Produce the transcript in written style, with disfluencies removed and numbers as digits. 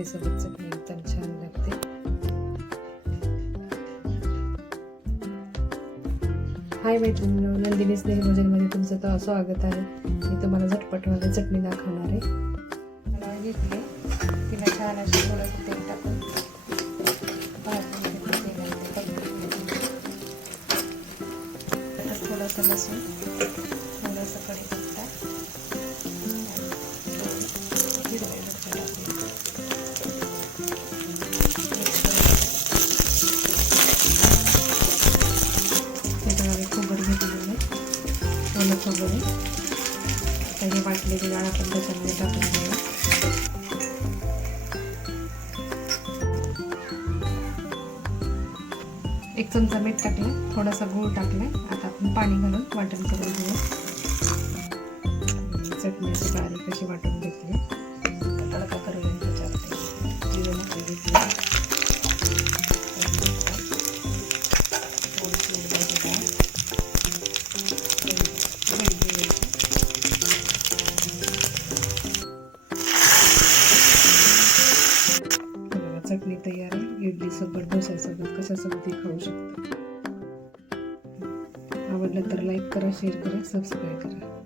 इडलीसोबत चटणी एकदम छान लागते. हाय मैत्रिणींनो, नंदिनी स्नेह भोजनमध्ये तुमचं स्वागत आहे. मी तुम्हाला झटपटवाली चटणी दाखवणार आहे. मला घेतले तिला छान अशी थोडंसं तेल टाकून भाजून घेतलं. थोडंसं लसूण, थोडंसं कढीपत्ता, हिरवे मिरची टाकली. त्याच्यामध्ये खोबरं घेतलेलं ओलं खोबरं, त्याने वाटलेली डाळ आपण त्याच्यामध्ये टाकून घेऊया. एक चमचा मीठ टाकलं, थोडासा गूळ टाकलाय. आता आपण पाणी घालून वाटण करून घेऊ. चटणीची बारीक अशी वाटून घेतली. तडका करून त्याच्यात जिरे मोहरी घेतली. चटणी तयार आहे. इडली सोबत, डोस्यासोबत, कशासोबतही खाऊ शकतो. आवडलं तर लाईक करा, शेअर करा, सबस्क्राईब करा.